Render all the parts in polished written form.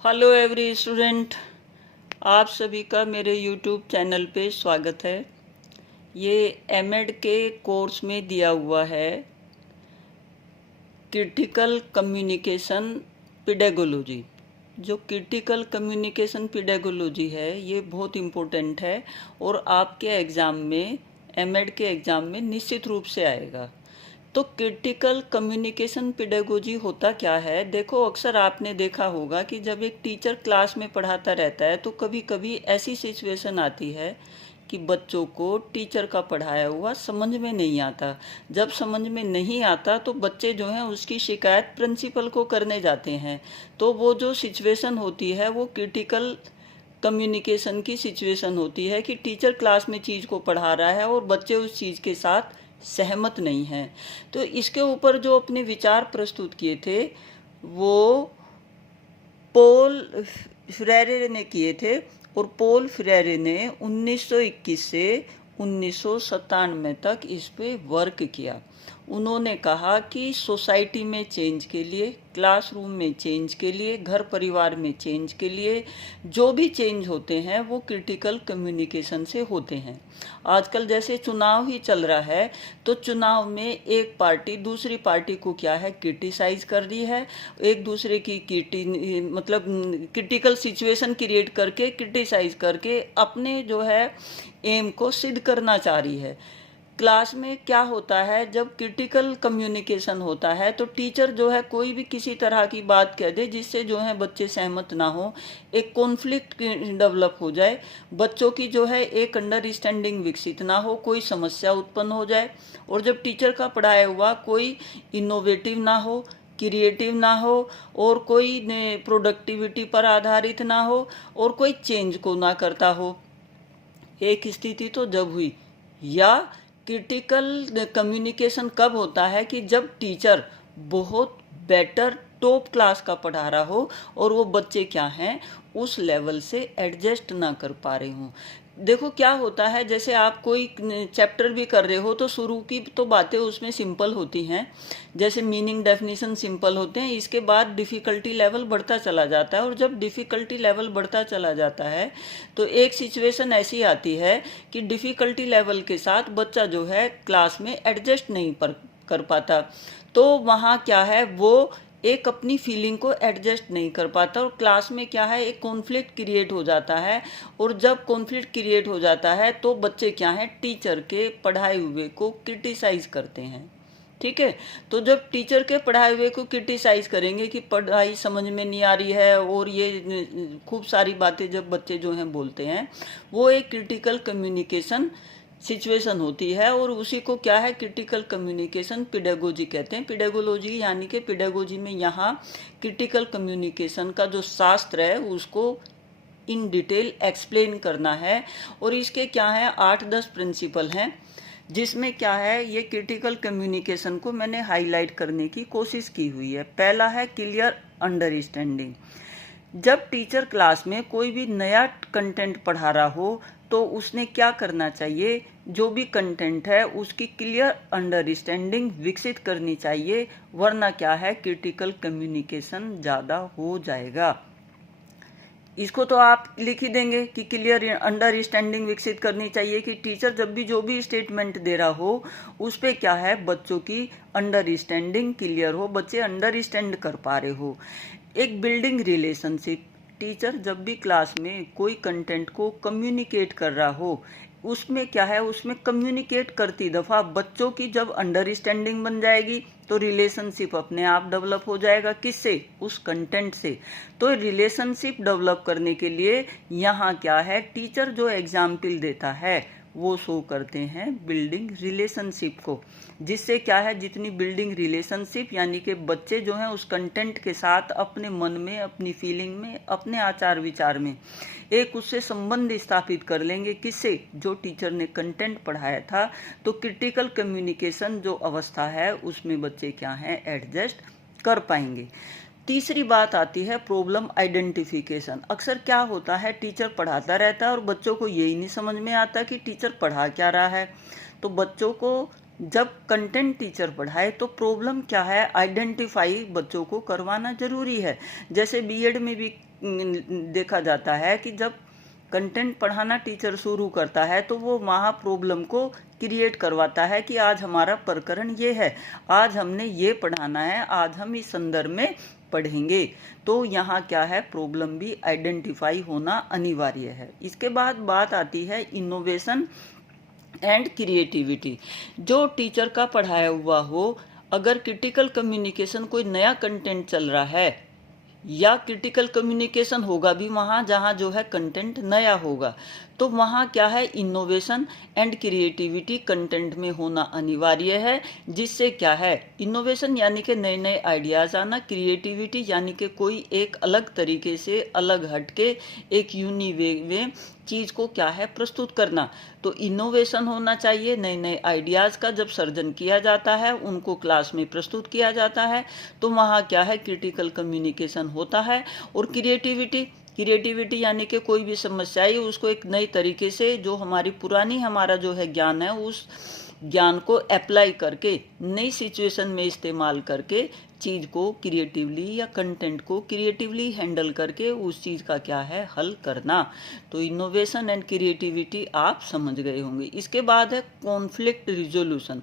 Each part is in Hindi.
हेलो एवरी स्टूडेंट, आप सभी का मेरे यूट्यूब चैनल पे स्वागत है। ये एमएड के कोर्स में दिया हुआ है क्रिटिकल कम्युनिकेशन पेडागोलॉजी। जो क्रिटिकल कम्युनिकेशन पेडागोलॉजी है ये बहुत इम्पोर्टेंट है और आपके एग्ज़ाम में एमएड के एग्ज़ाम में निश्चित रूप से आएगा। तो क्रिटिकल कम्युनिकेशन पेडागोजी होता क्या है? देखो, अक्सर आपने देखा होगा कि जब एक टीचर क्लास में पढ़ाता रहता है तो कभी कभी ऐसी सिचुएशन आती है कि बच्चों को टीचर का पढ़ाया हुआ समझ में नहीं आता। जब समझ में नहीं आता तो बच्चे जो हैं उसकी शिकायत प्रिंसिपल को करने जाते हैं। तो वो जो सिचुएशन होती है वो क्रिटिकल कम्युनिकेशन की सिचुएशन होती है कि टीचर क्लास में चीज़ को पढ़ा रहा है और बच्चे उस चीज़ के साथ सहमत नहीं हैं। तो इसके ऊपर जो अपने विचार प्रस्तुत किए थे वो पोल फ्रेरे ने किए थे। और पोल फ्रेरे ने 1921 से 1997 तक इस पे वर्क किया। उन्होंने कहा कि सोसाइटी में चेंज के लिए, क्लासरूम में चेंज के लिए, घर परिवार में चेंज के लिए जो भी चेंज होते हैं वो क्रिटिकल कम्युनिकेशन से होते हैं। आजकल जैसे चुनाव ही चल रहा है तो चुनाव में एक पार्टी दूसरी पार्टी को क्या है, क्रिटिसाइज कर रही है, एक दूसरे की मतलब क्रिटिकल सिचुएशन क्रिएट करके, क्रिटिसाइज करके अपने जो है एम को सिद्ध करना चाह रही है। क्लास में क्या होता है, जब क्रिटिकल कम्युनिकेशन होता है तो टीचर जो है कोई भी किसी तरह की बात कह दे जिससे जो है बच्चे सहमत ना हो, एक कॉन्फ्लिक्ट डेवलप हो जाए, बच्चों की जो है एक अंडरस्टैंडिंग विकसित ना हो, कोई समस्या उत्पन्न हो जाए। और जब टीचर का पढ़ाया हुआ कोई इनोवेटिव ना हो, क्रिएटिव ना हो, और कोई प्रोडक्टिविटी पर आधारित ना हो, और कोई चेंज को ना करता हो। एक स्थिति तो जब हुई, या क्रिटिकल कम्युनिकेशन कब होता है कि जब टीचर बहुत बेटर टॉप क्लास का पढ़ा रहा हो और वो बच्चे क्या हैं उस लेवल से एडजस्ट ना कर पा रहे हों। देखो क्या होता है, जैसे आप कोई चैप्टर भी कर रहे हो तो शुरू की तो बातें उसमें सिंपल होती हैं, जैसे मीनिंग डेफिनेशन सिंपल होते हैं, इसके बाद डिफ़िकल्टी लेवल बढ़ता चला जाता है। और जब डिफ़िकल्टी लेवल बढ़ता चला जाता है तो एक सिचुएशन ऐसी आती है कि डिफ़िकल्टी लेवल के साथ बच्चा जो है क्लास में एडजस्ट नहीं कर पाता। तो वहाँ क्या है, वो एक अपनी फीलिंग को एडजस्ट नहीं कर पाता और क्लास में क्या है, एक कॉन्फ्लिक्ट क्रिएट हो जाता है। और जब कॉन्फ्लिक्ट क्रिएट हो जाता है तो बच्चे क्या हैं, टीचर के पढ़ाए हुए को क्रिटिसाइज करते हैं। ठीक है, तो जब टीचर के पढ़ाए हुए को क्रिटिसाइज करेंगे कि पढ़ाई समझ में नहीं आ रही है और ये खूब सारी बातें जब बच्चे जो हैं बोलते हैं, वो एक क्रिटिकल कम्युनिकेशन सिचुएशन होती है। और उसी को क्या है, क्रिटिकल कम्युनिकेशन पेडागोजी कहते हैं। पेडागोलॉजी यानी कि पेडागोजी में यहाँ क्रिटिकल कम्युनिकेशन का जो शास्त्र है उसको इन डिटेल एक्सप्लेन करना है। और इसके क्या है, 8-10 प्रिंसिपल हैं जिसमें क्या है, ये क्रिटिकल कम्युनिकेशन को मैंने हाईलाइट करने की कोशिश की हुई है। पहला है क्लियर अंडरस्टैंडिंग। जब टीचर क्लास में कोई भी नया कंटेंट पढ़ा रहा हो तो उसने क्या करना चाहिए, जो भी कंटेंट है उसकी क्लियर अंडरस्टैंडिंग विकसित करनी चाहिए, वरना क्या है, क्रिटिकल कम्युनिकेशन ज़्यादा हो जाएगा। इसको तो आप लिख ही देंगे कि क्लियर अंडरस्टैंडिंग विकसित करनी चाहिए कि टीचर जब भी जो भी स्टेटमेंट दे रहा हो उस पे क्या है, बच्चों की अंडरस्टैंडिंग क्लियर हो, बच्चे अंडरस्टैंड कर पा रहे हो। एक बिल्डिंग रिलेशनशिप, टीचर जब भी क्लास में कोई कंटेंट को कम्युनिकेट कर रहा हो उसमें क्या है, उसमें कम्युनिकेट करती दफ़ा बच्चों की जब अंडरस्टैंडिंग बन जाएगी तो रिलेशनशिप अपने आप डेवलप हो जाएगा। किससे, उस कंटेंट से। तो रिलेशनशिप डेवलप करने के लिए यहाँ क्या है, टीचर जो एग्जाम्पल देता है वो शो करते हैं बिल्डिंग रिलेशनशिप को, जिससे क्या है, जितनी बिल्डिंग रिलेशनशिप यानी कि बच्चे जो हैं उस कंटेंट के साथ अपने मन में, अपनी फीलिंग में, अपने आचार विचार में एक उससे संबंध स्थापित कर लेंगे। किससे, जो टीचर ने कंटेंट पढ़ाया था। तो क्रिटिकल कम्युनिकेशन जो अवस्था है उसमें बच्चे क्या हैं, एडजस्ट कर पाएंगे। तीसरी बात आती है प्रॉब्लम आइडेंटिफिकेशन। अक्सर क्या होता है, टीचर पढ़ाता रहता है और बच्चों को यही नहीं समझ में आता कि टीचर पढ़ा क्या रहा है। तो बच्चों को जब कंटेंट टीचर पढ़ाए तो प्रॉब्लम क्या है आइडेंटिफाई बच्चों को करवाना जरूरी है। जैसे बीएड में भी देखा जाता है कि जब कंटेंट पढ़ाना टीचर शुरू करता है तो वो वहाँ प्रॉब्लम को क्रिएट करवाता है कि आज हमारा प्रकरण ये है, आज हमने ये पढ़ाना है, आज हम इस संदर्भ में पढ़ेंगे। तो यहाँ क्या है, प्रॉब्लम भी आइडेंटिफाई होना अनिवार्य है। इसके बाद बात आती है इनोवेशन एंड क्रिएटिविटी। जो टीचर का पढ़ाया हुआ हो, अगर क्रिटिकल कम्युनिकेशन कोई नया कंटेंट चल रहा है, या क्रिटिकल कम्युनिकेशन होगा भी वहाँ जहाँ जो है कंटेंट नया होगा, तो वहाँ क्या है, इनोवेशन एंड क्रिएटिविटी कंटेंट में होना अनिवार्य है। जिससे क्या है, इनोवेशन यानी कि नए नए आइडियाज़ आना, क्रिएटिविटी यानी कि कोई एक अलग तरीके से, अलग हटके, एक यूनिक वे चीज़ को क्या है प्रस्तुत करना। तो इनोवेशन होना चाहिए, नए नए आइडियाज़ का जब सर्जन किया जाता है, उनको क्लास में प्रस्तुत किया जाता है, तो वहाँ क्या है, क्रिटिकल कम्युनिकेशन होता है। और क्रिएटिविटी यानी कि कोई भी समस्या है उसको एक नई तरीके से, जो हमारी पुरानी हमारा जो है ज्ञान है, उस ज्ञान को अप्लाई करके नई सिचुएशन में इस्तेमाल करके चीज़ को क्रिएटिवली या कंटेंट को क्रिएटिवली हैंडल करके उस चीज़ का क्या है, हल करना। तो इनोवेशन एंड क्रिएटिविटी आप समझ गए होंगे। इसके बाद है कॉन्फ्लिक्ट रिजोल्यूशन।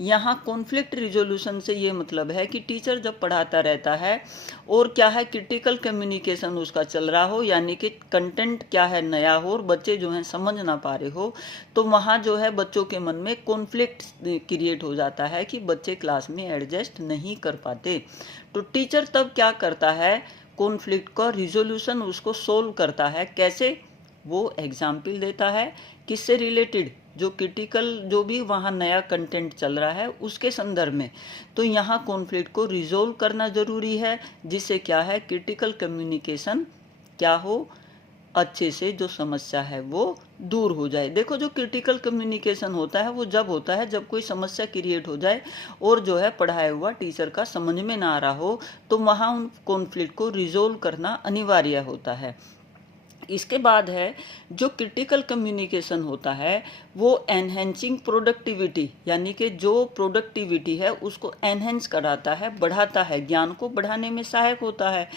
यहाँ कॉन्फ्लिक्ट रिजोल्यूशन से ये मतलब है कि टीचर जब पढ़ाता रहता है और क्या है, क्रिटिकल कम्युनिकेशन उसका चल रहा हो, यानी कि कंटेंट क्या है नया हो और बच्चे जो हैं समझ ना पा रहे हो, तो वहाँ जो है बच्चों के मन में कॉन्फ्लिक्ट क्रिएट हो जाता है कि बच्चे क्लास में एडजस्ट नहीं कर पाते। तो टीचर तब क्या करता है, कॉन्फ्लिक्ट का रिजोल्यूशन उसको सोल्व करता है। कैसे, वो एग्जाम्पल देता है, किससे रिलेटेड, जो क्रिटिकल जो भी वहाँ नया कंटेंट चल रहा है उसके संदर्भ में। तो यहाँ कॉन्फ्लिक्ट को रिजोल्व करना जरूरी है, जिससे क्या है, क्रिटिकल कम्युनिकेशन क्या हो, अच्छे से जो समस्या है वो दूर हो जाए। देखो, जो क्रिटिकल कम्युनिकेशन होता है वो जब होता है जब कोई समस्या क्रिएट हो जाए और जो है पढ़ाया हुआ टीचर का समझ में ना आ रहा हो, तो वहाँ उन कॉन्फ्लिक्ट को रिजोल्व करना अनिवार्य होता है। इसके बाद है, जो क्रिटिकल कम्युनिकेशन होता है वो एनहेंसिंग प्रोडक्टिविटी, यानी कि जो प्रोडक्टिविटी है उसको एनहेंस कराता है, बढ़ाता है, ज्ञान को बढ़ाने में सहायक होता है।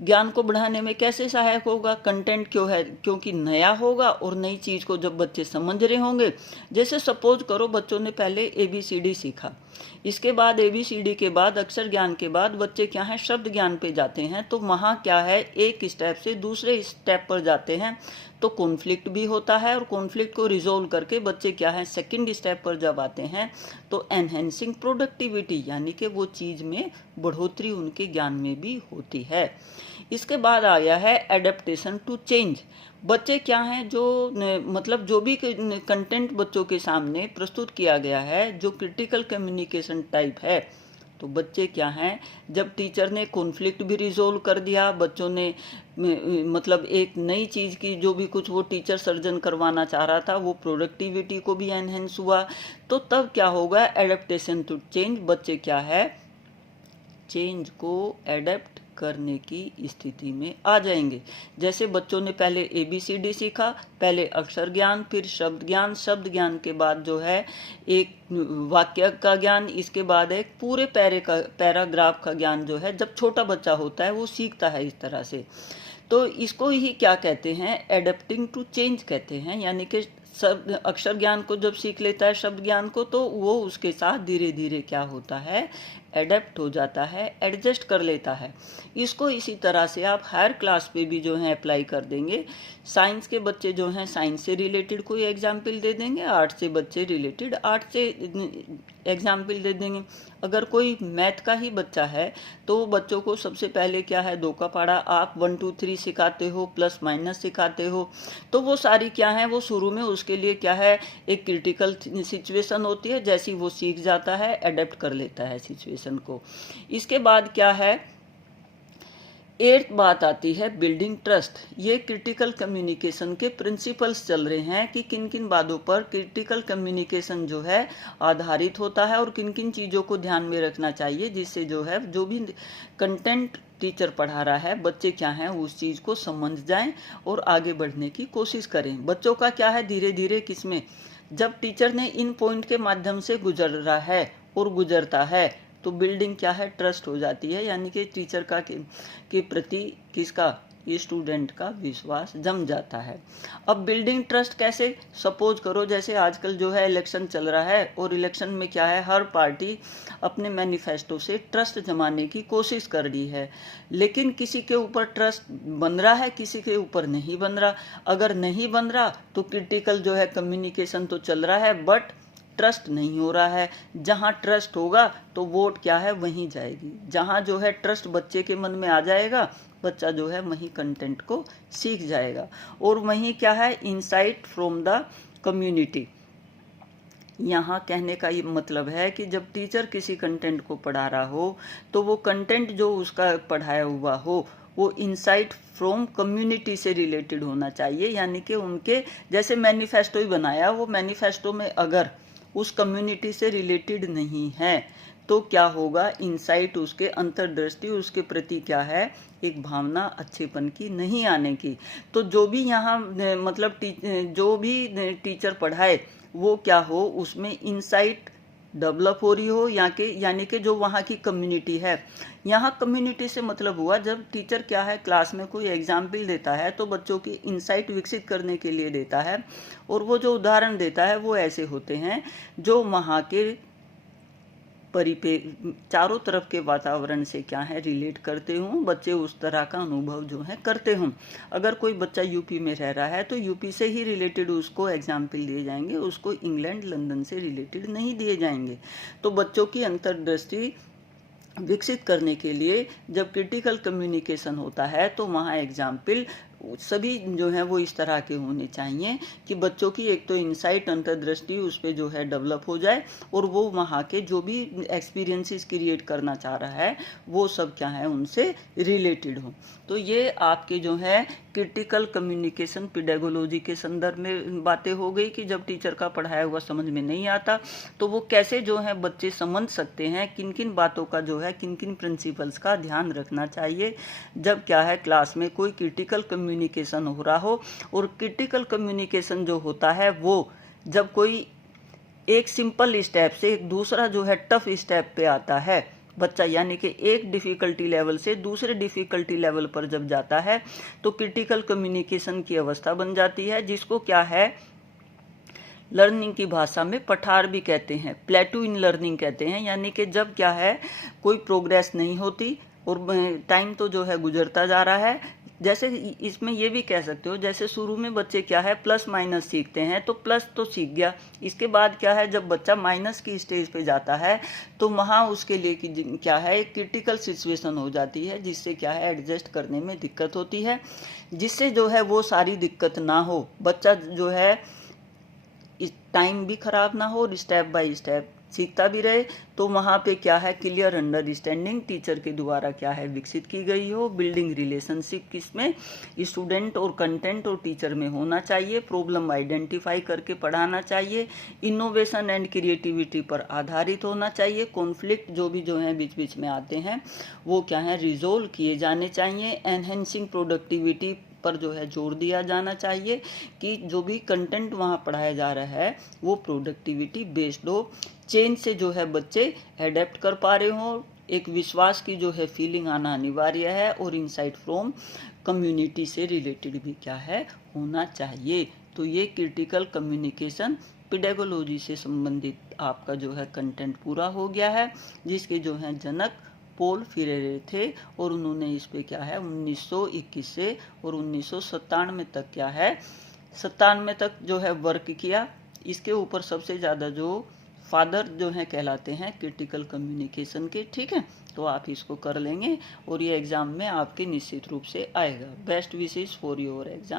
ज्ञान को बढ़ाने में कैसे सहायक होगा, कंटेंट क्यों है, क्योंकि नया होगा और नई चीज़ को जब बच्चे समझ रहे होंगे। जैसे सपोज करो बच्चों ने पहले ABCD सीखा, इसके बाद ABCD के बाद अक्षर ज्ञान के बाद बच्चे क्या है, शब्द ज्ञान पे जाते हैं। तो वहाँ क्या है, एक स्टेप से दूसरे स्टेप पर जाते हैं, तो कॉन्फ्लिक्ट भी होता है। और कॉन्फ्लिक्ट को रिजोल्व करके बच्चे क्या है, सेकंड स्टेप पर जब आते हैं तो एनहेंसिंग प्रोडक्टिविटी, यानी कि वो चीज़ में बढ़ोतरी उनके ज्ञान में भी होती है। इसके बाद आ गया है एडेप्टेशन टू चेंज। बच्चे क्या हैं, जो मतलब जो भी कंटेंट बच्चों के सामने प्रस्तुत किया गया है, जो क्रिटिकल कम्युनिकेशन टाइप है, तो बच्चे क्या हैं, जब टीचर ने कॉन्फ्लिक्ट भी रिजोल्व कर दिया, बच्चों ने मतलब एक नई चीज़ की जो भी कुछ वो टीचर सर्जन करवाना चाह रहा था, वो प्रोडक्टिविटी को भी एनहेंस हुआ, तो तब क्या होगा, एडेप्टेशन टू चेंज। बच्चे क्या है, चेंज को एडेप्ट करने की स्थिति में आ जाएंगे। जैसे बच्चों ने पहले ABCD सीखा, पहले अक्षर ज्ञान, फिर शब्द ज्ञान, शब्द ज्ञान के बाद जो है एक वाक्य का ज्ञान, इसके बाद एक पूरे पैराग्राफ का ज्ञान जो है जब छोटा बच्चा होता है वो सीखता है इस तरह से। तो इसको ही क्या कहते हैं, एडेप्टिंग टू चेंज कहते हैं। यानी कि शब्द अक्षर ज्ञान को जब सीख लेता है, शब्द ज्ञान को, तो वो उसके साथ धीरे धीरे क्या होता है, एडेप्ट हो जाता है, एडजस्ट कर लेता है। इसको इसी तरह से आप हायर क्लास पे भी जो है अप्लाई कर देंगे। साइंस के बच्चे जो हैं साइंस से रिलेटेड कोई एग्जाम्पल दे देंगे, आर्ट से बच्चे रिलेटेड आर्ट से एग्जाम्पल दे देंगे। अगर कोई मैथ का ही बच्चा है तो बच्चों को सबसे पहले क्या है, 2 का पहाड़ा आप 1 2 3 सिखाते हो, प्लस माइनस सिखाते हो, तो वो सारी क्या है, वो शुरू में उसके लिए क्या है, एक क्रिटिकल सिचुएशन होती है, जैसी वो सीख जाता है, अडेप्ट कर लेता है सिचुएशन को। इसके बाद क्या है, 8th बात आती है बिल्डिंग ट्रस्ट। ये क्रिटिकल कम्युनिकेशन के प्रिंसिपल्स चल रहे हैं कि किन किन बातों पर क्रिटिकल कम्युनिकेशन जो है आधारित होता है और किन किन चीज़ों को ध्यान में रखना चाहिए, जिससे जो है जो भी कंटेंट टीचर पढ़ा रहा है बच्चे क्या हैं उस चीज़ को समझ जाएं और आगे बढ़ने की कोशिश करें। बच्चों का क्या है, धीरे धीरे किसमें जब टीचर ने इन पॉइंट के माध्यम से गुजर रहा है और गुजरता है तो बिल्डिंग क्या है, ट्रस्ट हो जाती है, यानी कि टीचर का के प्रति किसका, स्टूडेंट का विश्वास जम जाता है। अब बिल्डिंग ट्रस्ट कैसे, सपोज करो जैसे आजकल जो है इलेक्शन चल रहा है और इलेक्शन में क्या है, हर पार्टी अपने मैनिफेस्टो से ट्रस्ट जमाने की कोशिश कर रही है, लेकिन किसी के ऊपर ट्रस्ट बन रहा है, किसी के ऊपर नहीं बन रहा। अगर नहीं बन रहा तो क्रिटिकल जो है कम्युनिकेशन तो चल रहा है बट ट्रस्ट नहीं हो रहा है। जहां ट्रस्ट होगा तो वोट क्या है वहीं जाएगी। जहां जो है ट्रस्ट बच्चे के मन में आ जाएगा, बच्चा जो है वहीं कंटेंट को सीख जाएगा। और वहीं क्या है, इनसाइट फ्रॉम द कम्युनिटी। यहाँ कहने का ये मतलब है कि जब टीचर किसी कंटेंट को पढ़ा रहा हो तो वो कंटेंट जो उसका पढ़ाया हुआ हो वो इनसाइट फ्रॉम कम्युनिटी से रिलेटेड होना चाहिए, यानी कि उनके जैसे मैनिफेस्टो ही बनाया, वो मैनिफेस्टो में अगर उस कम्युनिटी से रिलेटेड नहीं है तो क्या होगा, इनसाइट उसके अंतर्दृष्टि उसके प्रति क्या है, एक भावना अच्छेपन की नहीं आने की। तो जो भी यहाँ मतलब जो भी टीचर पढ़ाए वो क्या हो, उसमें इनसाइट डेवलप हो रही हो, यानी कि जो वहाँ की कम्युनिटी है। यहाँ कम्युनिटी से मतलब हुआ जब टीचर क्या है क्लास में कोई एग्जाम्पल देता है तो बच्चों की इनसाइट विकसित करने के लिए देता है, और वो जो उदाहरण देता है वो ऐसे होते हैं जो वहाँ के चारों तरफ के वातावरण से क्या है रिलेट करते हों, बच्चे उस तरह का अनुभव जो है करते हों। अगर कोई बच्चा यूपी में रह रहा है तो यूपी से ही रिलेटेड उसको एग्जाम्पल दिए जाएंगे, उसको इंग्लैंड लंदन से रिलेटेड नहीं दिए जाएंगे। तो बच्चों की अंतर्दृष्टि विकसित करने के लिए जब क्रिटिकल कम्युनिकेशन होता है तो वहाँ एग्जाम्पल सभी जो है वो इस तरह के होने चाहिए कि बच्चों की एक तो इनसाइट अंतर्दृष्टि उस पर जो है डेवलप हो जाए, और वो वहाँ के जो भी एक्सपीरियंसेस क्रिएट करना चाह रहा है वो सब क्या है उनसे रिलेटेड हो। तो ये आपके जो है क्रिटिकल कम्युनिकेशन पेडागोलॉजी के संदर्भ में बातें हो गई कि जब टीचर का पढ़ाया हुआ समझ में नहीं आता तो वो कैसे जो है बच्चे समझ सकते हैं, किन किन बातों का जो है किन किन प्रिंसिपल्स का ध्यान रखना चाहिए जब क्या है क्लास में कोई क्रिटिकल कम्युनिकेशन हो रहा हो। और क्रिटिकल कम्युनिकेशन जो होता है वो जब कोई एक सिंपल स्टेप से एक दूसरा जो है टफ स्टेप पे आता है बच्चा, यानी कि एक डिफिकल्टी लेवल से दूसरे डिफिकल्टी लेवल पर जब जाता है तो क्रिटिकल कम्युनिकेशन की अवस्था बन जाती है, जिसको क्या है लर्निंग की भाषा में पठार भी कहते हैं, प्लेटू इन लर्निंग कहते हैं। यानी कि जब क्या है कोई प्रोग्रेस नहीं होती और टाइम तो जो है गुजरता जा रहा है। जैसे इसमें ये भी कह सकते हो जैसे शुरू में बच्चे क्या है प्लस माइनस सीखते हैं तो प्लस तो सीख गया, इसके बाद क्या है जब बच्चा माइनस की स्टेज पे जाता है तो वहाँ उसके लिए क्या है एक क्रिटिकल सिचुएशन हो जाती है, जिससे क्या है एडजस्ट करने में दिक्कत होती है। जिससे जो है वो सारी दिक्कत ना हो, बच्चा जो है टाइम भी खराब ना हो और स्टेप बाय स्टेप सीखता भी रहे, तो वहाँ पे क्या है क्लियर अंडरस्टैंडिंग टीचर के द्वारा क्या है विकसित की गई हो। बिल्डिंग रिलेशनशिप किसमें, स्टूडेंट और कंटेंट और टीचर में होना चाहिए। प्रॉब्लम आइडेंटिफाई करके पढ़ाना चाहिए। इनोवेशन एंड क्रिएटिविटी पर आधारित होना चाहिए। कॉन्फ्लिक्ट जो भी जो है बीच बीच में आते हैं वो क्या है रिजोल्व किए जाने चाहिए। एनहेंसिंग प्रोडक्टिविटी पर जो है जोर दिया जाना चाहिए कि जो भी कंटेंट वहाँ पढ़ाया जा रहा है वो प्रोडक्टिविटी बेस्ड हो। चेंज से जो है बच्चे एडेप्ट कर पा रहे हों, एक विश्वास की जो है फीलिंग आना अनिवार्य है, और इनसाइट फ्रॉम कम्युनिटी से रिलेटेड भी क्या है होना चाहिए। तो ये क्रिटिकल कम्युनिकेशन पेडागोलॉजी से संबंधित आपका जो है कंटेंट पूरा हो गया है, जिसके जो है जनक पॉल फ्रीरे थे, और उन्होंने इस पे क्या है 1921 से और 1997 तक क्या है 97 तक जो है वर्क किया। इसके ऊपर सबसे ज़्यादा जो फादर जो हैं कहलाते हैं क्रिटिकल कम्युनिकेशन के, ठीक है। तो आप इसको कर लेंगे और ये एग्ज़ाम में आपके निश्चित रूप से आएगा। Best wishes for your exam.